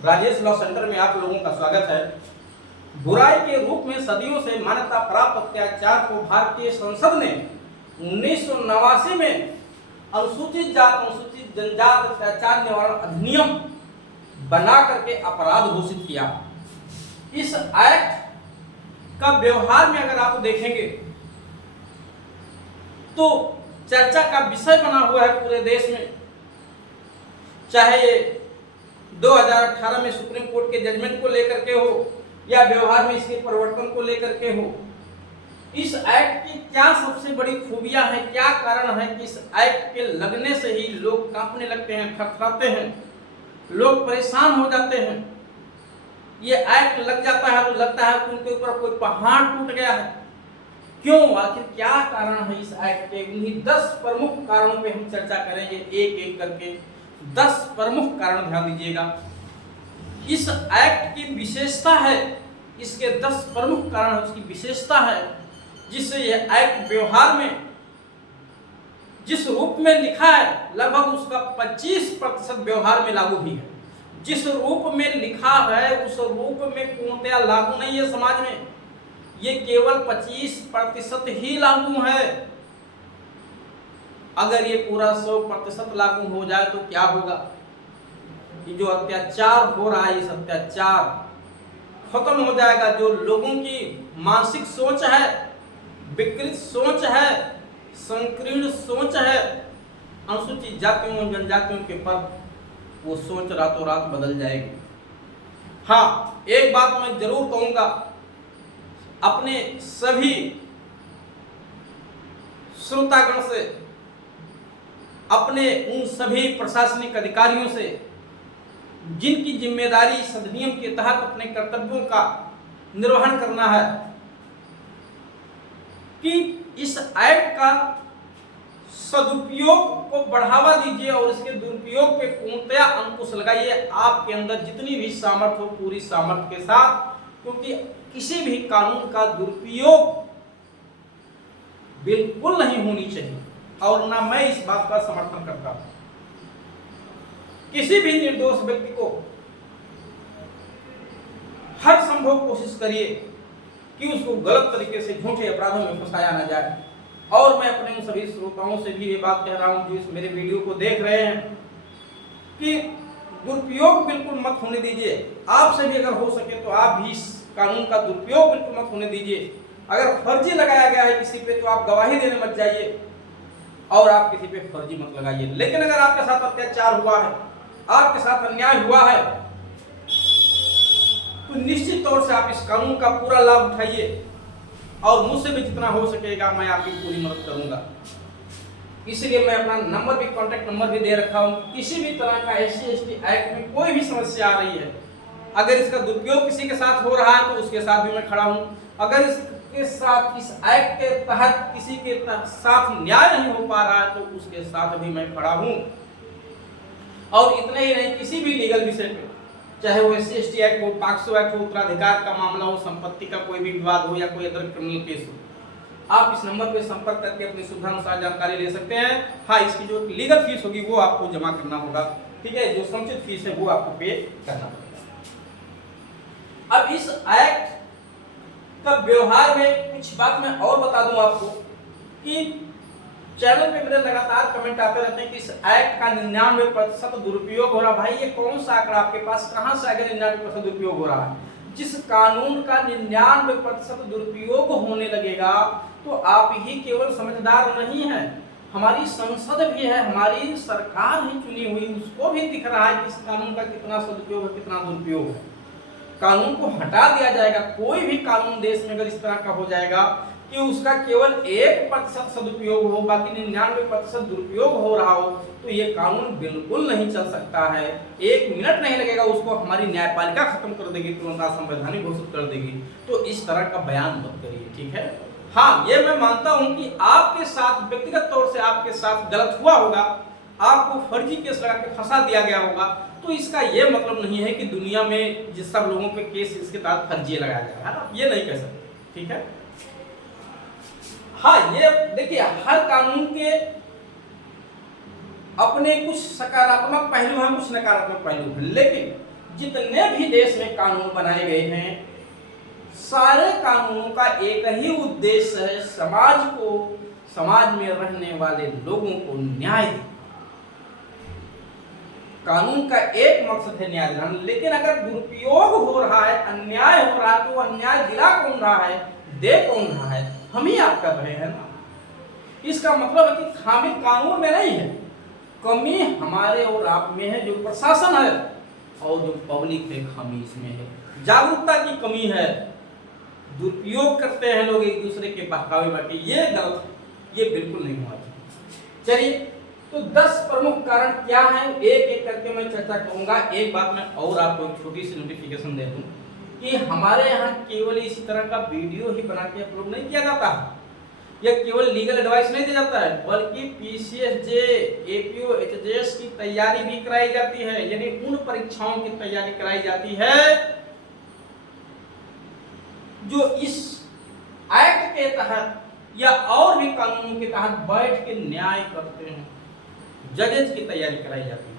Rajesh law centre में आप लोगों का स्वागत है। बुराई के रूप में सदियों से मान्यता प्राप्त अत्याचार को भारतीय संसद ने 1989 में अनुसूचित जात अनुसूचित जनजात अत्याचार निवारण अधिनियम बना करके अपराध घोषित किया। इस एक्ट का व्यवहार में अगर आप देखेंगे तो चर्चा का विषय बना हुआ है पूरे देश में, चाहे ये 2018 में सुप्रीम कोर्ट के जजमेंट को लेकर के हो या व्यवहार में इसके परिवर्तन को लेकर के हो। इस एक्ट की क्या सबसे बड़ी खूबियां हैं, क्या कारण है कि इस एक्ट के लगने से ही लोग कांपने लगते हैं, थरथराते हैं, लोग परेशान हो जाते हैं। ये एक्ट लग जाता है तो लगता है कि उनके ऊपर कोई पहाड़ टूट गया है। क्यों, आखिर क्या कारण है इस एक्ट के? उन्हीं 10 प्रमुख कारणों पे हम चर्चा करेंगे, एक एक करके 10 प्रमुख कारण ध्यान दीजिएगा। इस एक्ट की विशेषता है, इसके 10 प्रमुख कारण है, उसकी विशेषता है जिससे यह एक्ट व्यवहार में जिस रूप में लिखा है लगभग उसका 25% व्यवहार में लागू भी है। जिस रूप में लिखा है उस रूप में पूर्णतया लागू नहीं है समाज में, ये केवल 25% ही लागू है। अगर ये पूरा 100% लागू हो जाए तो क्या होगा कि जो अत्याचार हो रहा है, इस अत्याचार खत्म हो जाएगा। जो लोगों की मानसिक सोच है, विकृत सोच है, संकीर्ण सोच है अनुसूचित जातियों और जनजातियों के पर, वो सोच रातों रात बदल जाएगी। हाँ, एक बात मैं जरूर कहूंगा, अपने सभी श्रोतागण से, अपने उन सभी प्रशासनिक अधिकारियों से जिनकी जिम्मेदारी इस अधिनियम के तहत अपने कर्तव्यों का निर्वहन करना है, कि इस एक्ट का सदुपयोग को बढ़ावा दीजिए और इसके दुरुपयोग पे पूर्णतया अंकुश लगाइए। आपके अंदर जितनी भी सामर्थ्य हो पूरी सामर्थ्य के साथ, क्योंकि किसी भी कानून का दुरुपयोग बिल्कुल नहीं होनी चाहिए और ना मैं इस बात का समर्थन करता हूं। किसी भी निर्दोष व्यक्ति को हर संभव कोशिश करिए कि उसको गलत तरीके से झूठे अपराधों में फंसाया ना जाए। और मैं अपने उन सभी श्रोताओं से भी ये बात कह रहा हूं जो इस मेरे वीडियो को देख रहे हैं कि दुरुपयोग बिल्कुल मत होने दीजिए। आपसे भी अगर हो सके तो आप भी इस कानून का दुरुपयोग बिल्कुल मत होने दीजिए। अगर फर्जी लगाया गया है किसी पे तो आप गवाही देने मत जाइए और आप किसी पे फर्जी मत लगाइए। लेकिन अगर आपके साथ अत्याचार हुआ है, आपके साथ अन्याय हुआ है, तो निश्चित तौर से आप इस कानून का पूरा लाभ उठाइए और मुझसे भी जितना हो सकेगा मैं आपकी पूरी मदद करूंगा। इसलिए मैं अपना नंबर भी, कॉन्टैक्ट नंबर भी दे रखा हूं। किसी भी तरह का SC/ST एक्ट में कोई भी समस्या आ रही है, अगर इसका दुरुपयोग किसी के साथ हो रहा है तो उसके साथ भी मैं खड़ा हूं। अगर इसके साथ, इस एक्ट के तहत किसी के साथ न्याय नहीं हो पा रहा है तो उसके साथ भी मैं खड़ा हूं। और इतना ही नहीं, किसी भी लीगल विषय पे, चाहे वो SC/ST एक्ट हो, पॉक्सो एक्ट हो, उत्तराधिकार का मामला हो, संपत्ति का कोई भी विवाद हो या कोई अदर क्रिमिनल केस हो, आप इस नंबर पे संपर्क करके अपनी सुविधा अनुसार जानकारी ले सकते हैं। हाँ, इसकी जो लीगल फीस होगी वो आपको जमा करना होगा, ठीक है। जो समुचित फीस है वो आपको पे करना पड़ेगा। अब इस एक्ट का व्यवहार में कुछ बात मैं और बता दूं आपको कि चैनल पे मेरे लगातार कमेंट आते रहते हैं कि इस एक्ट का 99% दुरुपयोग हो रहा। भाई, ये कौन सा आंकड़ा आपके पास कहां से आ गया 99% दुरुपयोग हो रहा है? जिस कानून का 99% दुरुपयोग होने लगेगा तो आप ही केवल समझदार नहीं है, हमारी संसद भी है, हमारी सरकार ही चुनी हुई, उसको भी दिख रहा है कि इस कानून का कितना सदुपयोग है, कितना दुरुपयोग है। कानून को हटा दिया जाएगा। कोई भी कानून देश में अगर इस तरह का हो जाएगा कि उसका केवल 1% सदुपयोग हो, बाकी 99% दुरुपयोग हो रहा हो, तो ये कानून बिल्कुल नहीं चल सकता है। 1 मिनट नहीं लगेगा, उसको हमारी न्यायपालिका खत्म कर देगी, तुरंत असंवैधानिक घोषित कर देगी। तो इस तरह का बयान मत करिए, ठीक है। हाँ, ये मैं मानता हूं कि आपके साथ व्यक्तिगत तौर से आपके साथ गलत हुआ होगा, आपको फर्जी केस लगा के फंसा दिया गया होगा, तो इसका ये मतलब नहीं है कि दुनिया में जिस सब लोगों पे केस इसके तहत फर्जी लगाया गया है ना, ये नहीं कह सकते, ठीक है। हाँ, ये देखिए, हर कानून के अपने कुछ सकारात्मक पहलू हैं, कुछ नकारात्मक पहलू हैं, लेकिन जितने भी देश में कानून बनाए गए हैं, सारे कानूनों का एक ही उद्देश्य है, समाज में रहने वाले लोगों को न्याय देना। कानून का एक मकसद है न्याय दिलाना, लेकिन अगर दुरुपयोग हो रहा है, अन्याय हो रहा है, तो अन्याय दिला कौन रहा है, दे कौन रहा है? हम ही आप कर रहे हैं ना। इसका मतलब है कि खामी कानून में नहीं है, कमी हमारे और आप में है, जो प्रशासन है और जो पब्लिक है, खामी इसमें है। जागरूकता की कमी है, दुरुपयोग करते हैं लोग एक दूसरे के बहकावे में, ये गलत है, ये बिल्कुल नहीं होना चाहिए। चलिए, तो 10 प्रमुख कारण क्या हैं, एक एक करके मैं चर्चा करूंगा। एक बात मैं और आपको एक छोटी सी नोटिफिकेशन दे दूं कि हमारे यहाँ केवल इसी तरह का वीडियो ही बना के अपलोड नहीं किया जाता है, यह केवल लीगल एडवाइस नहीं दिया जाता है, बल्कि पीसीएसजे, एपीओ, एचजेएस की तैयारी भी कराई जाती है, यानी उन परीक्षाओं की तैयारी कराई जाती है जो इस एक्ट के तहत या और भी कानूनों के तहत बैठ के न्याय करते हैं। जजेज की तैयारी कराई जाती है,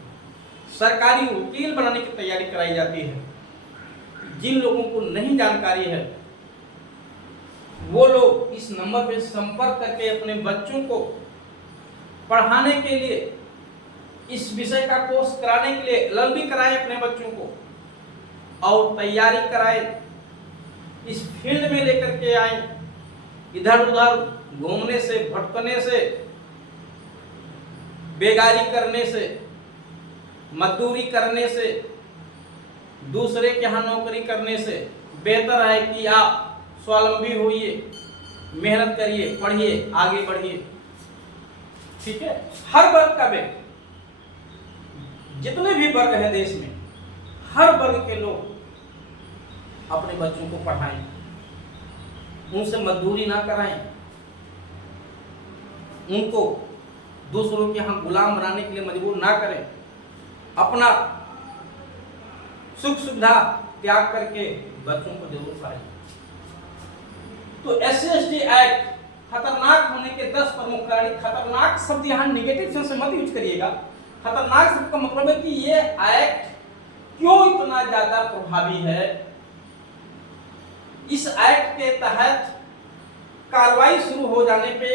सरकारी वकील बनाने की तैयारी कराई जाती है। जिन लोगों को नहीं जानकारी है वो लोग इस नंबर पे संपर्क करके अपने बच्चों को पढ़ाने के लिए, इस विषय का कोर्स कराने के लिए एलएलबी कराएं अपने बच्चों को और तैयारी कराएं, इस फील्ड में लेकर के आए। इधर उधर घूमने से, भटकने से, बेगारी करने से, मजदूरी करने से, दूसरे के यहाँ नौकरी करने से बेहतर है कि आप स्वावलंबी होइए, मेहनत करिए, पढ़िए, आगे बढ़िए। ठीक है, हर वर्ग का व्यक्ति, जितने भी वर्ग है देश में, हर वर्ग के लोग अपने बच्चों को पढ़ाएं, उनसे मजदूरी ना कराएं, उनको दूसरों के यहाँ गुलाम बनाने के लिए मजबूर ना करें, अपना सुख सुविधा त्याग करके बच्चों को जरूर पढ़ाएं। तो एससी/एसटी एक्ट खतरनाक होने के 10 प्रमुख कारण। खतरनाक शब्द यहाँ निगेटिव सेंस में मत यूज करिएगा। खतरनाक शब्द का मतलब है कि ये एक्ट क्यों इतना ज्यादा प्रभावी है, इस एक्ट के तहत कार्रवाई शुरू हो जाने पे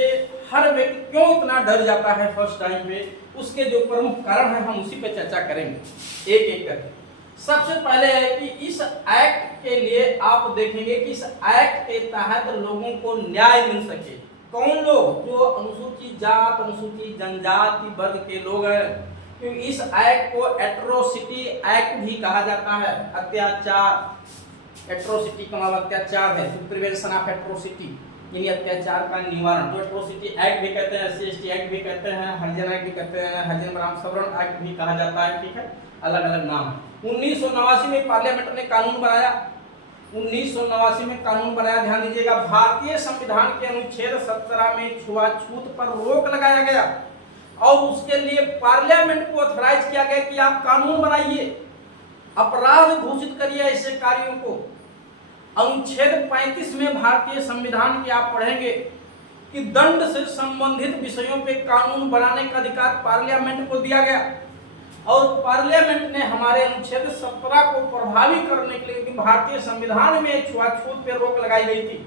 हर व्यक्ति क्यों इतना डर जाता है फर्स्ट टाइम पे, उसके जो प्रमुख कारण है हम उसी पे चर्चा करेंगे एक एक करके। सबसे पहले है कि इस एक्ट के लिए आप देखेंगे कि इस एक्ट के तहत लोगों को न्याय मिल सके। कौन लोग? जो अनुसूचित जात, अनुसूचित जनजाति वर्ग के लोग हैं, क्योंकि इस एक्ट को एट्रोसिटी एक्ट भी कहा जाता है। अत्याचार, एट्रोसिटी का मतलब अत्याचार है, प्रिवेंशन ऑफ एट्रोसिटी, यानी अत्याचार का निवारण। तो एट्रोसिटी एक्ट भी कहते हैं, एससी/एसटी एक्ट भी कहते हैं, हरिजन एक्ट भी कहते हैं, हरिजन बनाम सवर्ण एक्ट भी कहा जाता है। ठीक है, अलग अलग नाम है। 1989 में पार्लियामेंट ने कानून बनाया, 1989 में कानून बनाया, ध्यान दीजिएगा। भारतीय संविधान के अनुच्छेद 17 में छुआछूत पर रोक लगाया गया और उसके लिए पार्लियामेंट को ऑथराइज किया गया कि आप कानून बनाइए, अपराध घोषित करिए ऐसे कार्यों को। अनुच्छेद 35 में भारतीय संविधान के आप पढ़ेंगे कि दंड से संबंधित विषयों पे कानून बनाने का अधिकार पार्लियामेंट को दिया गया और पार्लियामेंट ने हमारे अनुच्छेद 17 को प्रभावी करने के लिए, क्योंकि भारतीय संविधान में छुआछूत पे रोक लगाई गई थी,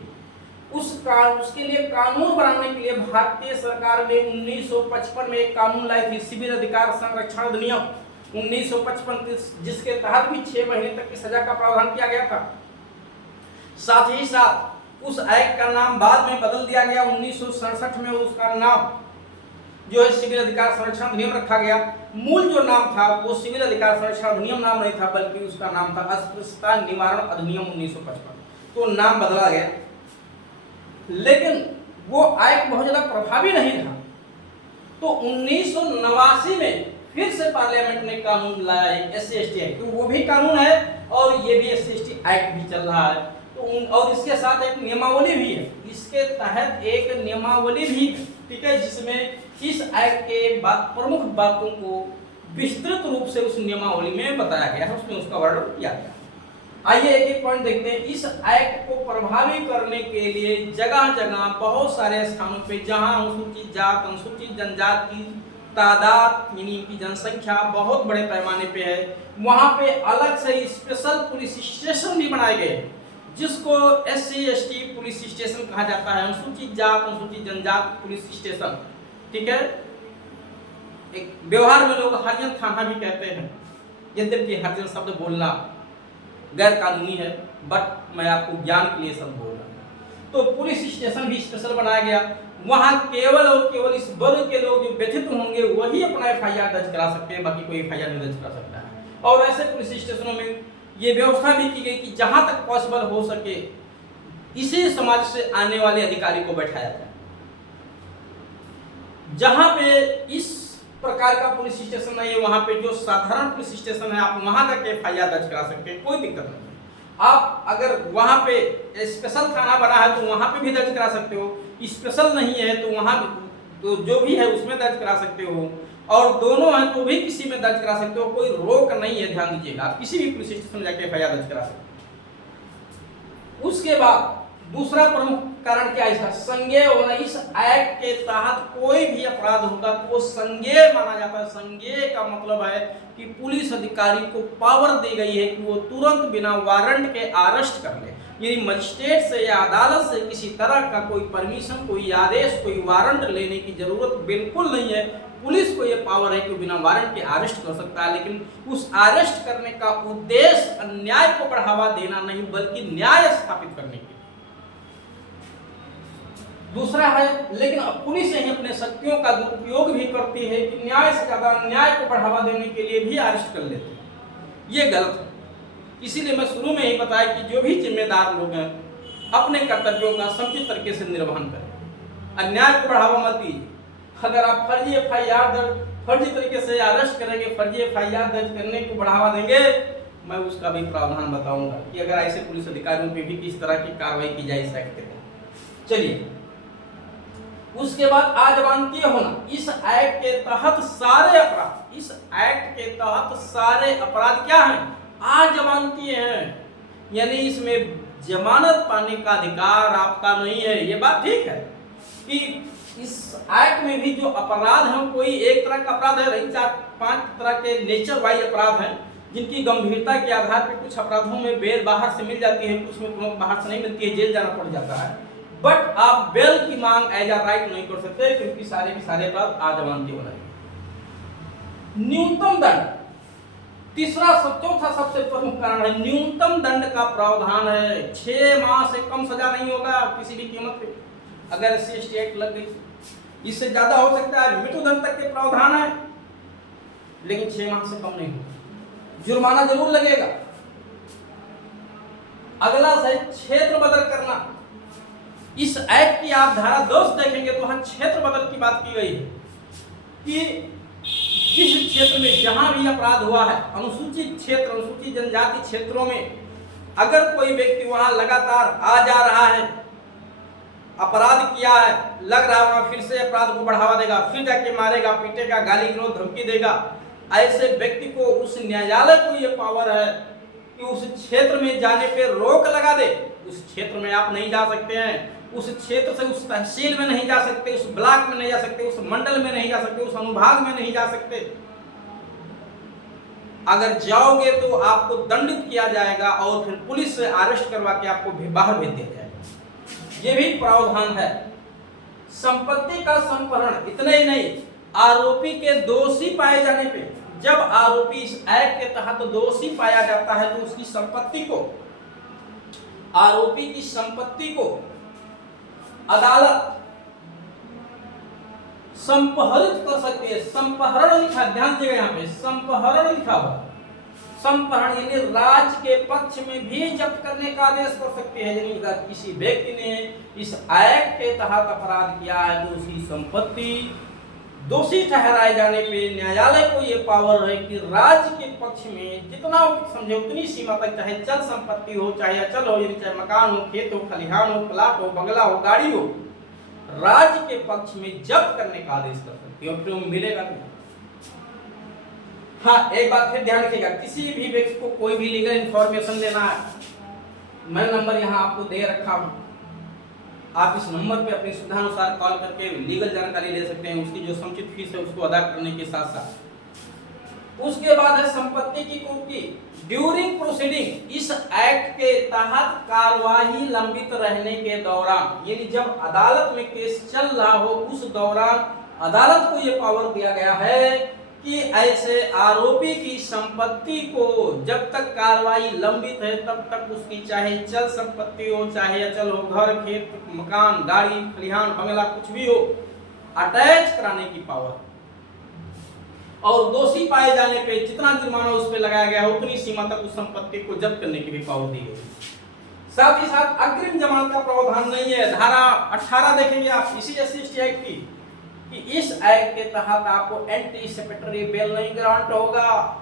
उसके लिए कानून बनाने के लिए भारतीय सरकार ने 1955 में एक कानून लाई थी, सिविल अधिकार संरक्षण अधिनियम 1955, जिसके तहत भी 6 महीने तक की सजा का प्रावधान किया गया था। साथ ही साथ उस एक्ट का नाम बाद में बदल दिया गया, 1967 में उसका नाम जो है सिविल अधिकार संरक्षण अधिनियम रखा गया। मूल जो नाम था वो सिविल अधिकार संरक्षण अधिनियम नाम नहीं था, बल्कि उसका नाम था अस्पृश्यता निवारण अधिनियम 1955। तो नाम बदला गया, लेकिन वो एक्ट बहुत ज्यादा प्रभावी नहीं था। तो 1989 में फिर से पार्लियामेंट ने कानून लाया एससी/एसटी एक्ट, तो वो भी कानून है और ये भी एससी/एसटी एक्ट भी चल रहा है। और इसके साथ एक नियमावली भी है, इसके तहत एक नियमावली भी, ठीक है, जिसमें इस एक्ट के प्रमुख बातों को विस्तृत रूप से उस नियमावली में बताया गया है, उसमें उसका वर्णन किया गया। आइए एक एक पॉइंट देखते हैं। इस एक्ट को प्रभावी करने के लिए जगह जगह बहुत सारे स्थानों पे जहां अनुसूचित जात, अनुसूचित जनजाति तादाद यानी इनकी जनसंख्या बहुत बड़े पैमाने पे है, वहाँ पे अलग से स्पेशल पुलिस स्टेशन भी बनाए गए हैं, जिसको SC ST पुलिस स्टेशन कहा जाता है, अनुसूचित जात अनुसूचित जनजाति पुलिस स्टेशन। ठीक है, एक व्यवहार में लोग हरिजन थाना भी कहते हैं, यद्यपि हरिजन शब्द बोलना गैर कानूनी है, बट मैं आपको ज्ञान के लिए शब्द बोल रहा हूँ। तो पुलिस स्टेशन भी स्पेशल बनाया गया, वहाँ केवल और केवल इस वर्ग के लोग जो व्यथित होंगे वही अपना FIR दर्ज करा सकते हैं, बाकी कोई FIR नहीं दर्ज करा सकता है। और ऐसे पुलिस स्टेशनों में ये व्यवस्था भी की गई कि जहां तक पॉसिबल हो सके इसी समाज से आने वाले अधिकारी को बैठाया जाए। जहां पे इस प्रकार का पुलिस स्टेशन नहीं है, वहां पे जो साधारण पुलिस स्टेशन है आप वहां तक FIR दर्ज करा सकते हैं, कोई दिक्कत नहीं है। आप अगर वहां पे स्पेशल थाना बना है तो वहां पे भी दर्ज करा सकते हो, स्पेशल नहीं है तो वहां तो जो भी है उसमें दर्ज करा सकते हो, और दोनों हैं तो भी किसी में दर्ज करा सकते हो, कोई रोक नहीं है। ध्यान दीजिएगा, आप किसी भी पुलिस स्टेशन में जाके FIR दर्ज करा सकते हो। उसके बाद दूसरा प्रमुख कारण क्या है इसका, संज्ञेय होना। इस एक्ट के तहत कोई भी अपराध होगा तो वो संज्ञेय माना जाता है। संज्ञेय का मतलब है कि पुलिस अधिकारी को पावर दी गई है कि वो तुरंत बिना वारंट के अरेस्ट कर ले, यानी मजिस्ट्रेट से या अदालत से किसी तरह का कोई परमिशन, कोई आदेश, कोई वारंट लेने की जरूरत बिल्कुल नहीं है। पुलिस को ये पावर है कि बिना वारंट के अरेस्ट कर सकता है, लेकिन उस अरेस्ट करने का उद्देश्य अन्याय को बढ़ावा देना नहीं बल्कि न्याय स्थापित करने के। दूसरा है, लेकिन अब पुलिस यही अपने शक्तियों का दुरुपयोग भी करती है कि न्याय से ज्यादा अन्याय को बढ़ावा देने के लिए भी अरेस्ट कर लेते हैं। ये गलत है। इसीलिए मैं शुरू में ही बताया कि जो भी जिम्मेदार लोग हैं अपने कर्तव्यों का समुचित तरीके से निर्वहन करें, अन्याय को बढ़ावा मत दीजिए। अगर आप फर्जी FIR दर्ज फर्जी तरीके से अरेस्ट करेंगे, फर्जी FIR दर्ज करने को बढ़ावा देंगे, मैं उसका भी प्रावधान बताऊंगा कि अगर ऐसे पुलिस अधिकारियों पे भी किस तरह की कार्रवाई की जाए इस एक्ट के तहत। चलिए, उसके बाद अजमानतीय होना। इस एक्ट के तहत सारे अपराध, इस एक्ट के तहत सारे अपराध क्या हैं, अजमानतीय हैं, यानी इसमें जमानत पाने का अधिकार आपका नहीं है। ये बात ठीक है कि इस एक्ट में भी जो अपराध हैं कोई एक तरह का अपराध है, रही 4-5 तरह के नेचर वाइज अपराध हैं, जिनकी गंभीरता के आधार पर कुछ अपराधों में बेल बाहर से मिल जाती है, कुछ में बाहर से नहीं मिलती है, जेल जाना पड़ जाता है। बट आप बेल की मांग एज अ राइट नहीं कर सकते, क्योंकि सारे के सारे अपराध अजमानती होना है। न्यूनतम दंड, तीसरा चौथा सबसे प्रमुख कारण है न्यूनतम दंड का प्रावधान है। 6 माह से कम सजा नहीं होगा किसी भी कीमत पे, अगर SC ST एक्ट लग गई। इससे ज्यादा हो सकता है, मृत्युदंड तक के प्रावधान है, लेकिन 6 माह से कम नहीं होगा। जुर्माना जरूर लगेगा। अगला है क्षेत्र बदल करना। इस एक्ट की आप धारा 10 देखेंगे तो वहां क्षेत्र बदल की बात की गई है कि जिस क्षेत्र में जहां भी अपराध हुआ है, अनुसूचित क्षेत्र, अनुसूचित जनजाति क्षेत्रों में अगर कोई व्यक्ति वहां लगातार आ जा रहा है, अपराध किया है, लग रहा है फिर से अपराध को बढ़ावा देगा, फिर जाके मारेगा, पीटेगा, गाली गलौज धमकी देगा, ऐसे व्यक्ति को उस न्यायालय को ये पावर है कि उस क्षेत्र में जाने पे रोक लगा दे। उस क्षेत्र में आप नहीं जा सकते हैं, उस क्षेत्र से उस तहसील में नहीं जा सकते, उस ब्लॉक में नहीं जा सकते, उस मंडल में नहीं जा सकते, उस अनुभाग में नहीं जा सकते। अगर जाओगे तो आपको दंडित किया जाएगा और फिर पुलिस से अरेस्ट करवा के आपको बाहर भेज दिया जाएगा। ये भी प्रावधान है। संपत्ति का संपहरण, इतना ही नहीं, आरोपी के दोषी पाए जाने पे, जब आरोपी इस एक्ट के तहत दोषी पाया जाता है तो उसकी संपत्ति को, आरोपी की संपत्ति को अदालत संपहरित कर सकती है। संपहरण लिखा, ध्यान दीजिएगा, यहाँ पे संपहरण लिखा हुआ। संपहरण यानी राज्य के पक्ष में भी जब्त करने का आदेश कर सकती है। यानी अगर किसी व्यक्ति ने इस एक्ट के तहत अपराध किया है तो उसकी संपत्ति दोषी ठहराए जाने पे न्यायालय को ये पावर है कि राज्य के पक्ष में जितना समझे उतनी सीमा तक, चाहे चल संपत्ति हो, चाहे अचल हो, यानी चाहे मकान हो, खेत हो, खलिहान हो, प्लाट हो, बंगला हो, गाड़ी हो, राज्य के पक्ष में जब्त करने का आदेश कर सकती है और फिर मिलेगा नहीं। हाँ, एक बात फिर ध्यान रखिएगा, किसी भी व्यक्ति को कोई भी लीगल इंफॉर्मेशन लेना है, मैं नंबर यहाँ आपको दे रखा हूँ, आप इस नंबर पे अपनी सुविधानुसार कॉल करके लीगल जानकारी ले सकते हैं। उसकी जो समुचित फीस है उसको अदा करने के साथ साथ उसके बाद है संपत्ति की कुर्की। ड्यूरिंग प्रोसीडिंग, इस एक्ट के तहत कार्यवाही लंबित रहने के दौरान, यानी जब अदालत में केस चल रहा हो उस दौरान अदालत को यह पावर दिया गया है कि ऐसे आरोपी की संपत्ति को जब तक कार्रवाई लंबित है तब तक उसकी चाहे चल संपत्ति हो चाहे अचल हो, घर खेत मकान गाड़ी खलिहान बंगला कुछ भी हो, अटैच कराने की पावर, और दोषी पाए जाने पे जितना जुर्माना उस पर लगाया गया है उतनी सीमा तक उस संपत्ति को जब्त करने की भी पावर दी गई। साथ ही साथ अग्रिम जमानत का प्रावधान नहीं है। धारा 18 देखेंगे आप इसी एससी एक्ट की कि इस एक्ट के तहत आपको एंटीसिपेटरी बेल नहीं ग्रांट होगा।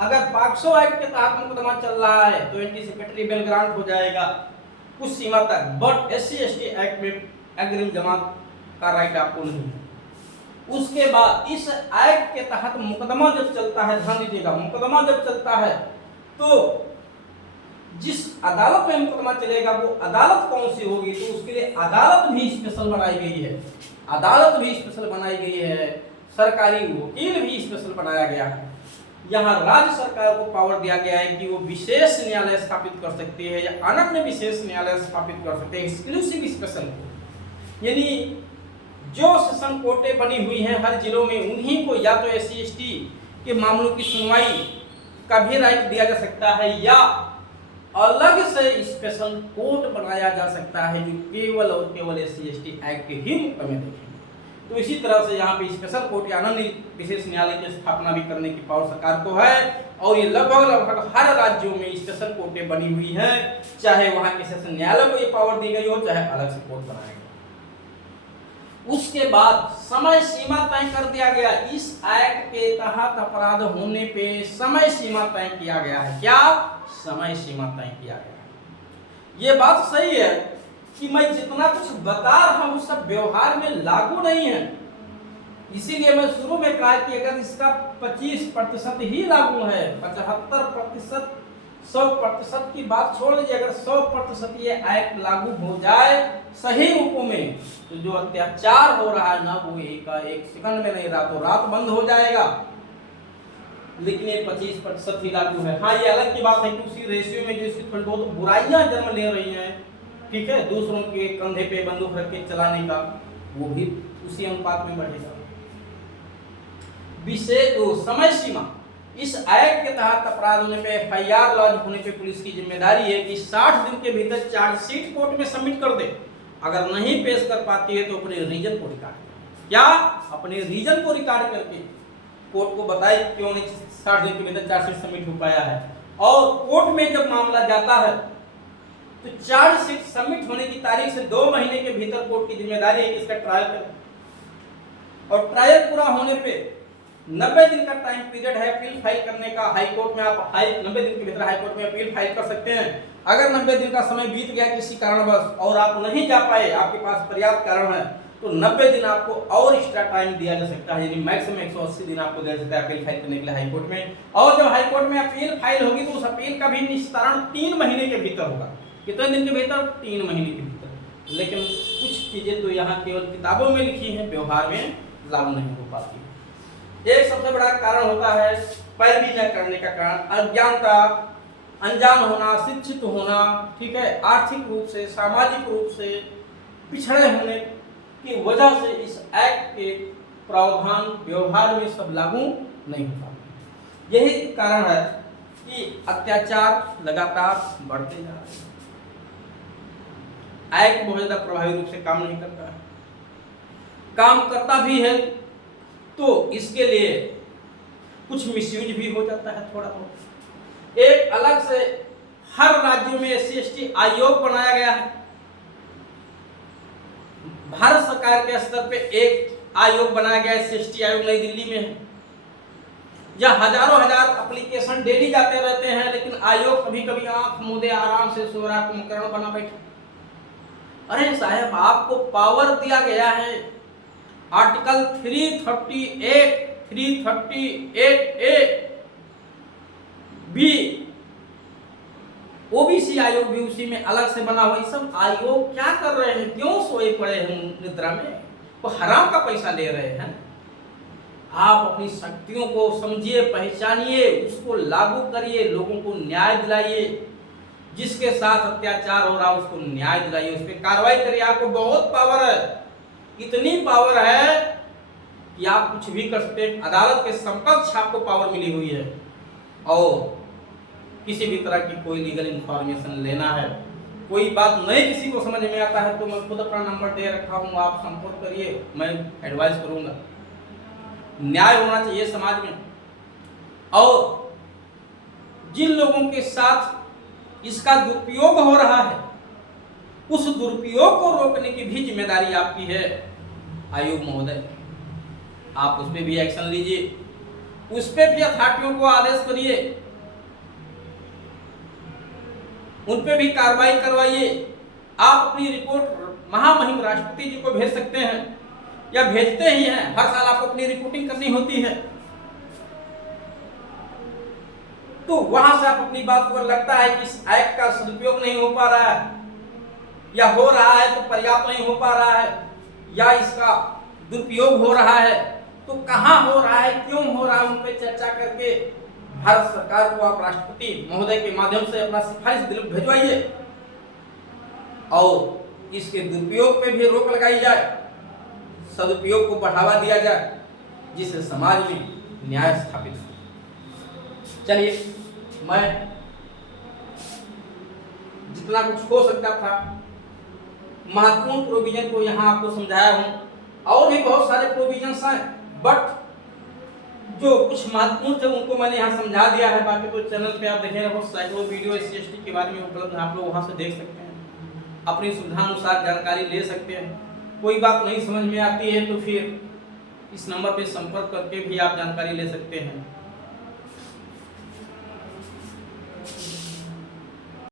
अगर पॉक्सो एक्ट के तहत मुकदमा चल रहा है तो एंटीसिपेटरी बेल ग्रांट हो जाएगा कुछ सीमा तक, बट एससी एसटी एक्ट में अग्रिम जमानत का राइट आपको नहीं है। उसके बाद इस एक्ट के तहत मुकदमा जब चलता है, ध्यान दीजिएगा, मुकदमा जब चलता है तो जिस अदालत में मुकदमा चलेगा वो अदालत कौन सी होगी, तो उसके लिए अदालत भी स्पेशल बनाई गई है। अदालत भी स्पेशल बनाई गई है, सरकारी वकील भी स्पेशल बनाया गया है। यहाँ राज्य सरकार को पावर दिया गया है कि वो विशेष न्यायालय स्थापित कर सकती है या अनन्य विशेष न्यायालय स्थापित कर सकते हैं, एक्सक्लूसिव स्पेशल। यानी जो सेशन कोर्टें बनी हुई हैं हर जिलों में उन्हीं को या तो एससी एसटी के मामलों की सुनवाई का भी राइट दिया जा सकता है या अलग से स्पेशल कोर्ट बनाया जा सकता है जो केवल और केवल एससी एसटी एक्ट के ही मुकदमे देखेंगे। तो इसी तरह से यहाँ पे स्पेशल कोर्ट या अनन्य विशेष न्यायालय की स्थापना भी करने की पावर सरकार को है और ये लगभग हर राज्यों में स्पेशल कोर्टें बनी हुई हैं, चाहे वहाँ के सेशन न्यायालय को ये पावर दी गई हो चाहे अलग से कोर्ट बनाया गया। उसके बाद समय सीमा तय कर दिया गया। इस एक्ट के तहत अपराध होने पे समय सीमा तय किया गया है। क्या समय सीमा तय किया गया है? ये बात सही है कि मैं जितना कुछ बता रहा हूं सब व्यवहार में लागू नहीं है, इसीलिए मैं शुरू में कहा कि अगर इसका 25% ही लागू है, 75% 100% की बात छोड़ दीजिए, अगर 100% ये एक्ट लागू हो जाए सही रूपों में तो जो अत्याचार हो रहा है ना वो एक सेकंड में नहीं, रातों रात बंद हो जाएगा। लेकिन ये 25% ही लागू है। हाँ, ये अलग की बात है कि उसी रेशियो में जो इसकी थोड़ी बहुत बुराइयां जन्म ले रही हैं, ठीक है, दूसरों के कंधे पे बंदूक रख के चलाने का, वो भी उसी अनुपात में बढ़ेगा। विशेष समय सीमा, इस एक्ट के तहत अपराध होने पे एफआईआर लॉन्च होने पे पुलिस की जिम्मेदारी है कि 60 दिन के भीतर चार्जशीट कोर्ट में सबमिट कर दे। अगर नहीं पेश कर पाती है तो अपने रीजन को रिकॉर्ड करे, क्या अपने रीजन को रिकॉर्ड करके कोर्ट को बताए क्यों नहीं 60 दिन के भीतर चार्जशीट सबमिट हो पाया है। और कोर्ट में जब मामला जाता है तो चार्जशीट सबमिट होने की तारीख से 2 महीने के भीतर कोर्ट की जिम्मेदारी है कि इसका ट्रायल करे, और ट्रायल पूरा होने पे 90 दिन का टाइम पीरियड है अपील फाइल करने का। हाई कोर्ट में आप 90 दिन के भीतर हाई कोर्ट में अपील फाइल कर सकते हैं। अगर 90 दिन का समय बीत गया किसी कारणवश और आप नहीं जा पाए, आपके पास पर्याप्त कारण है, तो 90 दिन आपको और एक्स्ट्रा टाइम दिया जा सकता है, यानी मैक्सिमम 180 दिन आपको दिया जाता है अपील फाइल करने के लिए हाई कोर्ट में। और जब हाई कोर्ट में अपील फाइल होगी तो उस अपील का भी निस्तारण 3 महीने के भीतर होगा। कितने दिन के भीतर? 3 महीने के भीतर। लेकिन कुछ चीजें तो यहाँ केवल किताबों में लिखी हैं, व्यवहार में लागू नहीं हो पाती। एक सबसे बड़ा कारण होता है पैरवी न करने का कारण, अज्ञानता, अनजान होना, शिक्षित होना, ठीक है, आर्थिक रूप से सामाजिक रूप से पिछड़े होने की वजह से इस एक्ट के प्रावधान व्यवहार में सब लागू नहीं हो पाते। यही कारण है कि अत्याचार लगातार बढ़ते जा रहे हैं। एक्ट बहुत ज्यादा प्रभावी रूप से काम नहीं करता है, काम करता भी है तो इसके लिए कुछ मिसयूज भी हो जाता है थोड़ा बहुत। एक अलग से हर राज्यों में एससी एसटी आयोग बनाया गया है। भारत सरकार के स्तर पे एक आयोग बनाया गया है, एससी एसटी आयोग, नई दिल्ली में है। जहाँ हजारों हजार एप्लीकेशन डेली जाते रहते हैं, लेकिन आयोग कभी कभी आंख मूंदे आराम से सो रहा, कुंभकर्ण बना बैठा। अरे साहब, आपको पावर दिया गया है article 338A B OBC OBC आयोग भी उसी में अलग से बना हुआ। ये सब आयोग क्या कर रहे हैं, क्यों सोए पड़े हैं निद्रा में, वो हराम का पैसा ले रहे हैं। आप अपनी शक्तियों को समझिए, पहचानिए, उसको लागू करिए, लोगों को न्याय दिलाइए। जिसके साथ अत्याचार हो रहा है उसको न्याय दिलाइए, उस पर कार्रवाई करिए। आपको बहुत पावर है, इतनी पावर है कि आप कुछ भी कर सकते हैं। अदालत के समकक्ष आपको पावर मिली हुई है। और किसी भी तरह की कोई लीगल इंफॉर्मेशन लेना है, कोई बात नहीं किसी को समझ में आता है तो मैं खुद अपना नंबर दे रखा हूँ, आप संपर्क करिए, मैं एडवाइस करूँगा। न्याय होना चाहिए समाज में। और जिन लोगों के साथ इसका दुरुपयोग हो रहा है, उस दुरुपयोग को रोकने की भी जिम्मेदारी आपकी है आयोग महोदय। आप उस पर भी एक्शन लीजिए, उस पर भी अथॉरिटियों को आदेश करिए, उन पे भी कार्रवाई करवाइए। आप अपनी रिपोर्ट महामहिम राष्ट्रपति जी को भेज सकते हैं या भेजते ही हैं। हर साल आपको अपनी रिपोर्टिंग करनी होती है, तो वहां से आप अपनी बात को लगता है कि इस एक्ट का सदुपयोग नहीं हो पा रहा है या हो रहा है तो पर्याप्त नहीं हो पा रहा है या इसका दुरुपयोग हो रहा है, तो कहां हो रहा है, क्यों हो रहा है, उन पर चर्चा करके भारत सरकार को आप राष्ट्रपति महोदय के माध्यम से अपना सिफारिश भिजवाइए और इसके दुरुपयोग पे भी रोक लगाई जाए, सदुपयोग को बढ़ावा दिया जाए, जिससे समाज में न्याय स्थापित हो। चलिए, मैं जितना कुछ हो सकता था महत्वपूर्ण प्रोविजन को यहाँ आपको समझाया हूँ। और भी बहुत सारे प्रोविजंस हैं, बट जो कुछ महत्वपूर्ण थे उनको मैंने यहाँ समझा दिया है। बाकी तो चैनल पे आप देखेंगे बहुत सैकड़ों वीडियो SC/ST के बारे में उपलब्ध है, आप लोग वहाँ से देख सकते हैं, अपनी सुविधानुसार जानकारी ले सकते हैं। कोई बात नहीं समझ में आती है तो फिर इस नंबर पे संपर्क करके भी आप जानकारी ले सकते हैं।